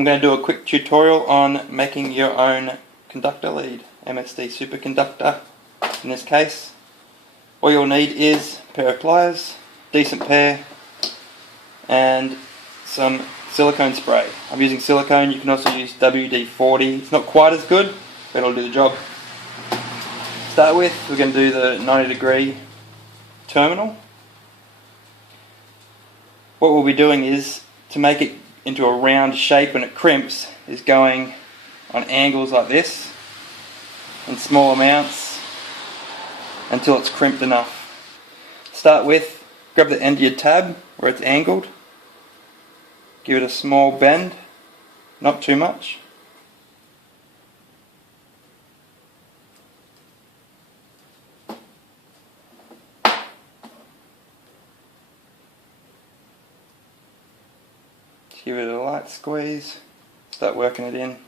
I'm going to do a quick tutorial on making your own conductor lead, MSD superconductor in this case. All you'll need is a pair of pliers, decent pair, and some silicone spray. I'm using silicone, you can also use WD-40. It's not quite as good, but it'll do the job. To start with, we're going to do the 90-degree terminal. What we'll be doing is, to make it into a round shape when it crimps, is going on angles like this in small amounts until it's crimped enough. Start with, grab the end of your tab where it's angled, give it a small bend, not too much. Give it a light squeeze, start working it in.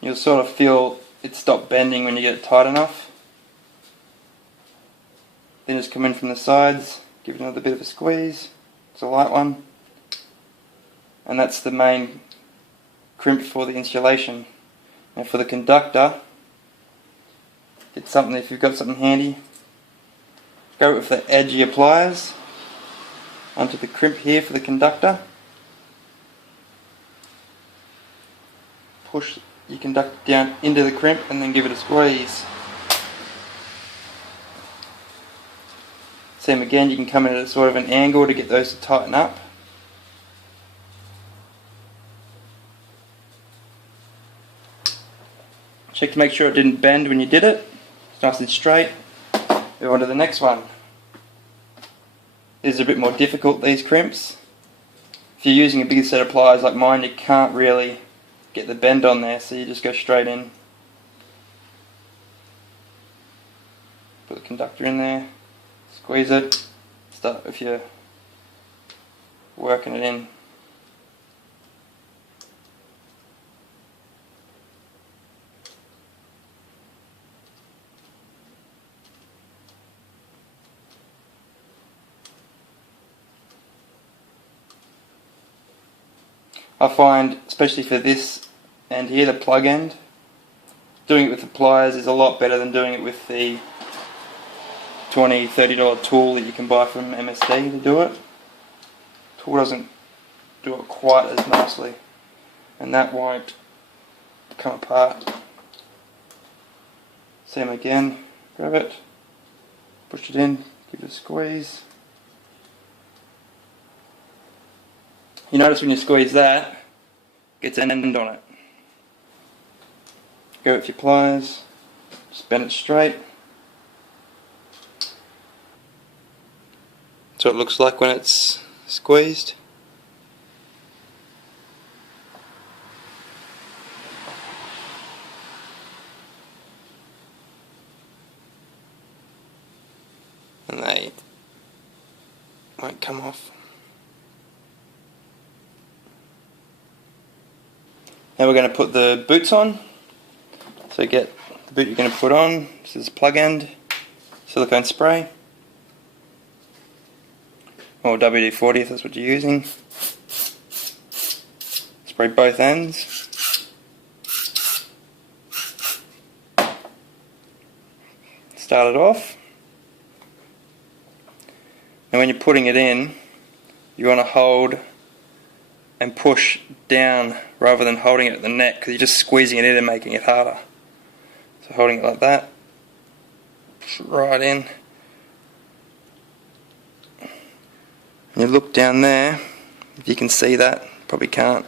You'll sort of feel it stop bending when you get it tight enough. Then just come in from the sides, give it another bit of a squeeze. It's a light one. And that's the main crimp for the insulation. Now for the conductor, get something, if you've got something handy, go with the edge of your pliers onto the crimp here for the conductor. Push your conductor down into the crimp and then give it a squeeze. Same again, you can come in at a sort of an angle to get those to tighten up. Check to make sure it didn't bend when you did it. It's nice and straight. Move on to the next one. These are a bit more difficult, these crimps. If you're using a bigger set of pliers like mine, you can't really get the bend on there, so you just go straight in. Put the conductor in there, squeeze it, start if you're working it in. I find, especially for this end here, the plug end, doing it with the pliers is a lot better than doing it with the $20, $30 tool that you can buy from MSD to do it. The tool doesn't do it quite as nicely, and that won't come apart. Same again, grab it, push it in, give it a squeeze. You notice when you squeeze that, it gets an end on it. Go with your pliers, just bend it straight. That's what it looks like when it's squeezed. And they won't come off. Now we're going to put the boots on. So get the boot you're going to put on. This is plug end, silicone spray, or WD-40 if that's what you're using. Spray both ends. Start it off. And when you're putting it in, you want to hold and push down rather than holding it at the neck, because you're just squeezing it in and making it harder. So holding it like that, push it right in. And you look down there, if you can see that, probably can't.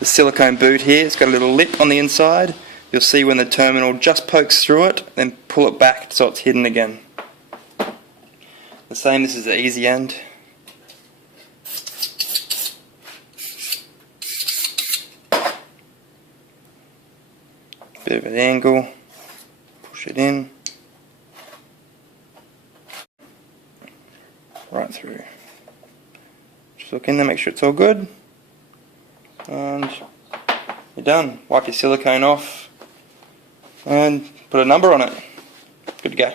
The silicone boot here, it's got a little lip on the inside. You'll see when the terminal just pokes through it, then pull it back so it's hidden again. The same, this is the easy end. Bit of an angle, push it in, right through. Just look in there, make sure it's all good. and you're done. Wipe your silicone off and put a number on it. Good to go.